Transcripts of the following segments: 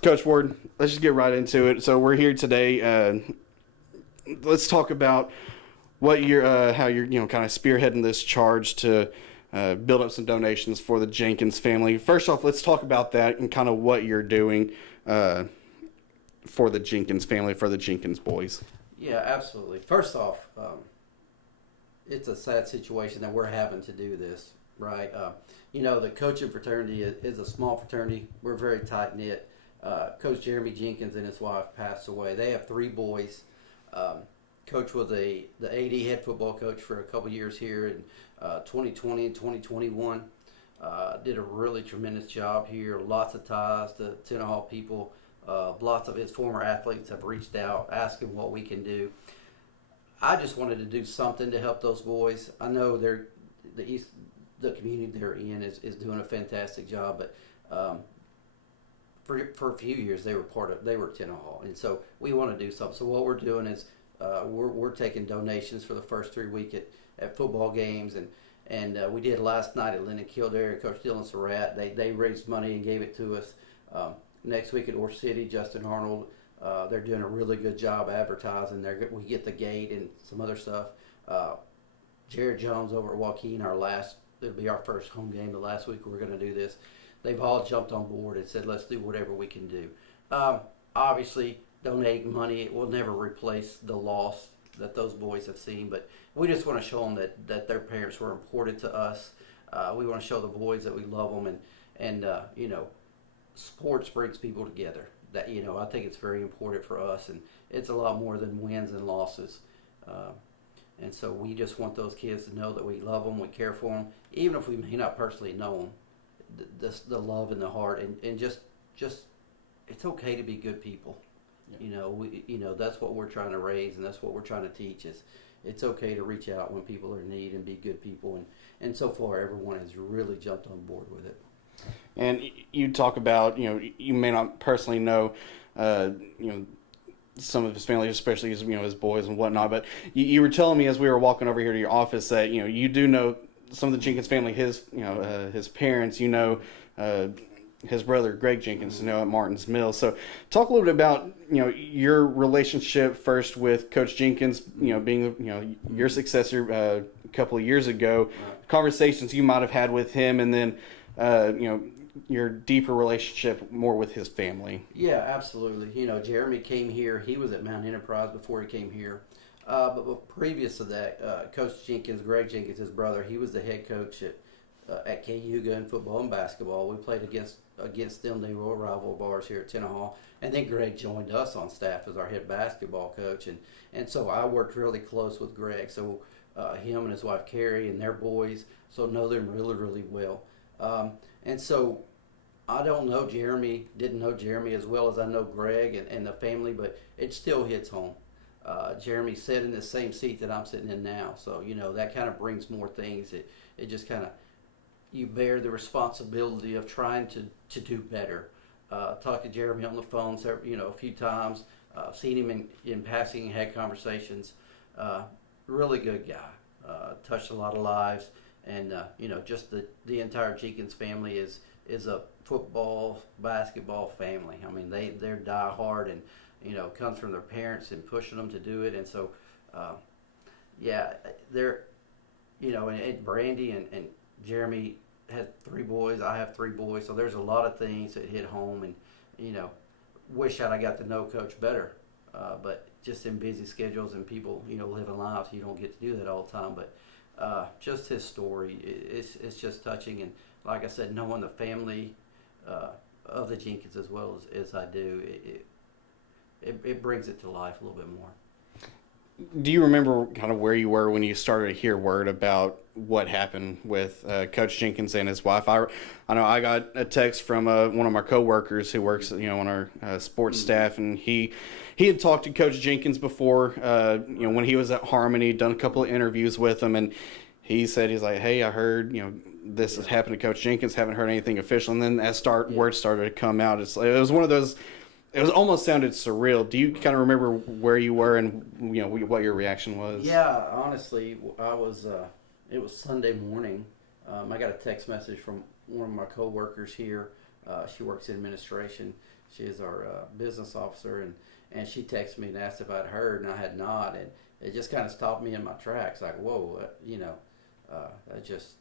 Coach Ward, let's just get right into it. So we're here today. Let's talk about what you're, how you're, kind of spearheading this charge to build up some donations for the Jenkins family. First off, let's talk about that and kind of what you're doing for the Jenkins family, for the Jenkins boys. Yeah, absolutely. First off, it's a sad situation that we're having to do this, right? The coaching fraternity is a small fraternity. We're very tight knit. Coach Jeremy Jenkins and his wife passed away. They have three boys. Coach was the AD head football coach for a couple years here in 2020 and 2021. Did a really tremendous job here. Lots of ties to Tenaha people. Lots of his former athletes have reached out asking what we can do. I just wanted to do something to help those boys. I know the community they're in is doing a fantastic job, but for a few years they were Tenaha, and so we want to do something. So what we're doing is we're taking donations for the first 3 weeks at football games, and we did last night at Lennon Kildare. Coach Dylan Surratt, they raised money and gave it to us. Next week at Orr City, Justin Arnold, they're doing a really good job advertising. We get the gate and some other stuff. Jared Jones over at Joaquin, it'll be our first home game. The last week we're going to do this. They've all jumped on board and said, let's do whatever we can do. Obviously, donating money, it will never replace the loss that those boys have seen, but we just want to show them that their parents were important to us. We want to show the boys that we love them, and sports brings people together. That I think it's very important for us, and it's a lot more than wins and losses. And so we just want those kids to know that we love them, we care for them, even if we may not personally know them. The love in the heart, and just it's okay to be good people. Yeah. That's what we're trying to raise, and that's what we're trying to teach is it's okay to reach out when people are in need and be good people, and so far everyone has really jumped on board with it. And you talk about, you may not personally know, some of his family, especially his boys and whatnot, but you were telling me as we were walking over here to your office that, you do know some of the Jenkins family, his parents, his brother Greg Jenkins, at Martin's Mill. So talk a little bit about, your relationship first with Coach Jenkins, being, your successor a couple of years ago, conversations you might have had with him, and then, your deeper relationship more with his family. Yeah, absolutely. Jeremy came here. He was at Mount Enterprise before he came here. But previous to that, Coach Jenkins, Greg Jenkins, his brother, he was the head coach at Cayuga in football and basketball. We played against them. They were rival bars here at Tenaha. And then Greg joined us on staff as our head basketball coach. And so I worked really close with Greg. So him and his wife Carrie and their boys, so know them really, really well. And so I didn't know Jeremy as well as I know Greg and the family, but it still hits home. Jeremy sat in the same seat that I'm sitting in now, so that kind of brings more things. It just kind of, you bear the responsibility of trying to do better. Talked to Jeremy on the phone, a few times. Seen him in passing, had conversations. Really good guy. Touched a lot of lives, and just the entire Jenkins family is a football, basketball family. I mean, they're die hard, and comes from their parents and pushing them to do it. And so, they're, and Brandy and Jeremy had three boys. I have three boys. So there's a lot of things that hit home, and, wish I got to know Coach better. But just in busy schedules and people, living lives, you don't get to do that all the time. But just his story, it's just touching. And like I said, knowing the family of the Jenkins as well as I do, it brings it to life a little bit more. Do you remember kind of where you were when you started to hear word about what happened with Coach Jenkins and his wife? I know I got a text from one of my coworkers who works on our sports staff, and he had talked to Coach Jenkins before, when he was at Harmony, done a couple of interviews with him, and he's like, hey, I heard this has happened to Coach Jenkins, haven't heard anything official. And then as words started to come out, it was one of those. It was almost sounded surreal. Do you kind of remember where you were and what your reaction was? Yeah, honestly, I was. It was Sunday morning. I got a text message from one of my coworkers here She works in administration. She is our business officer, and she texted me and asked if I'd heard, and I had not, and it just kind of stopped me in my tracks. Like, whoa, I just,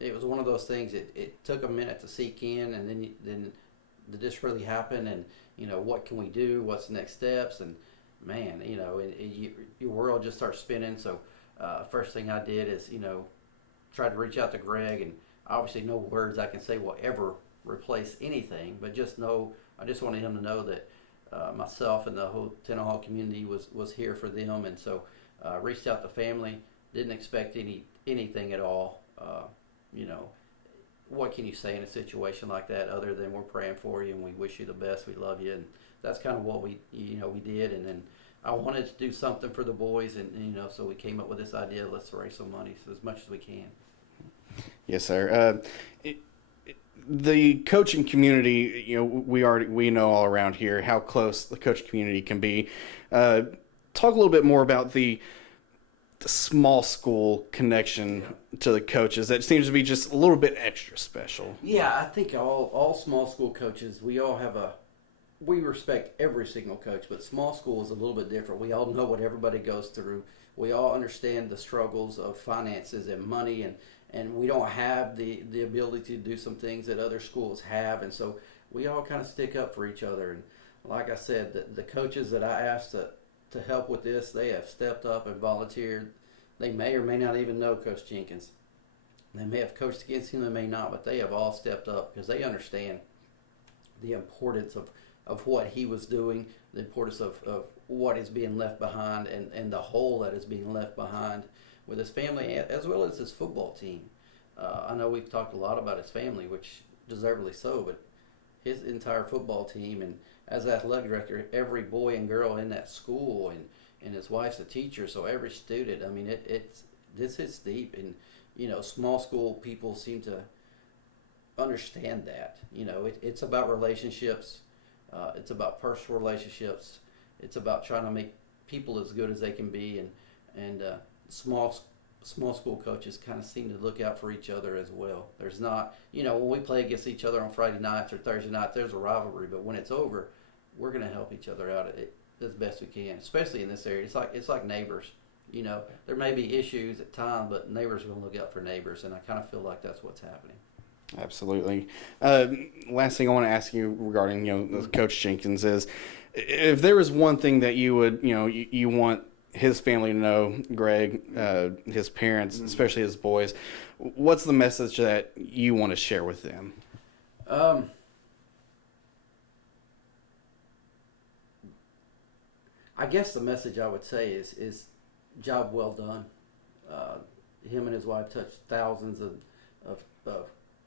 it was one of those things. It took a minute to sink in, and then did this really happen? And what can we do? What's the next steps? And man, your world just starts spinning. So first thing I did is tried to reach out to Greg, and obviously no words I can say will ever replace anything, but just know, I just wanted him to know that myself and the whole Tenaha community was here for them. And so reached out to family, didn't expect anything at all. What can you say in a situation like that other than we're praying for you and we wish you the best, we love you? And that's kind of what we did. And then I wanted to do something for the boys, and so we came up with this idea, let's raise some money as much as we can. Yes, sir. The coaching community, we know all around here how close the coaching community can be. Talk a little bit more about the small school connection to the coaches. That seems to be just a little bit extra special. Yeah, I think all small school coaches, we respect every single coach, but small school is a little bit different. We all know what everybody goes through. We all understand the struggles of finances and money, and we don't have the ability to do some things that other schools have, and so we all kind of stick up for each other. And like I said, the coaches that I asked to help with this, they have stepped up and volunteered. They may or may not even know Coach Jenkins. They may have coached against him, they may not, but they have all stepped up because they understand the importance of what he was doing, the importance of what is being left behind, and the hole that is being left behind with his family as well as his football team. I know we've talked a lot about his family, which deservedly so, but his entire football team, and as athletic director, every boy and girl in that school, and his wife's a teacher, so every student, I mean, this hits deep, and small school people seem to understand that. It's about relationships. It's about personal relationships. It's about trying to make people as good as they can be, and small school coaches kind of seem to look out for each other as well. There's not, when we play against each other on Friday nights or Thursday nights, there's a rivalry, but when it's over, we're going to help each other out as best we can, especially in this area. It's like neighbors. There may be issues at times, but neighbors are going to look out for neighbors, and I kind of feel like that's what's happening. Absolutely. Last thing I want to ask you regarding Coach Jenkins is, if there was one thing that you would you want his family to know, Greg, his parents, especially his boys, what's the message that you want to share with them? I guess the message I would say is job well done. Him and his wife touched thousands of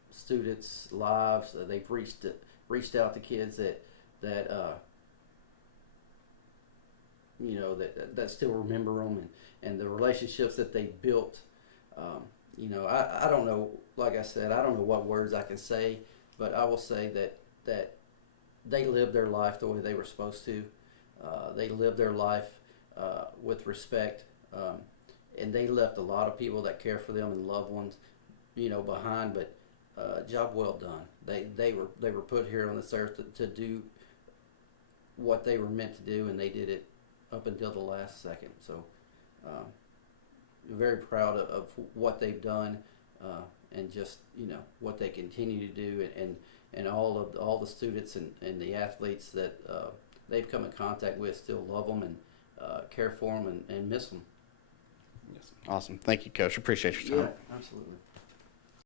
students' lives. They've reached out to kids that still remember them, and the relationships that they built. I don't know. Like I said, I don't know what words I can say, but I will say that they lived their life the way they were supposed to. They lived their life with respect, and they left a lot of people that care for them and loved ones, behind. But job well done. They were put here on this earth to do what they were meant to do, and they did it up until the last second. So very proud of what they've done, and just what they continue to do, and all the students and the athletes that they've come in contact with still love them and care for them and miss them. Yes. Awesome. Thank you, Coach. Appreciate your time. Yeah, absolutely.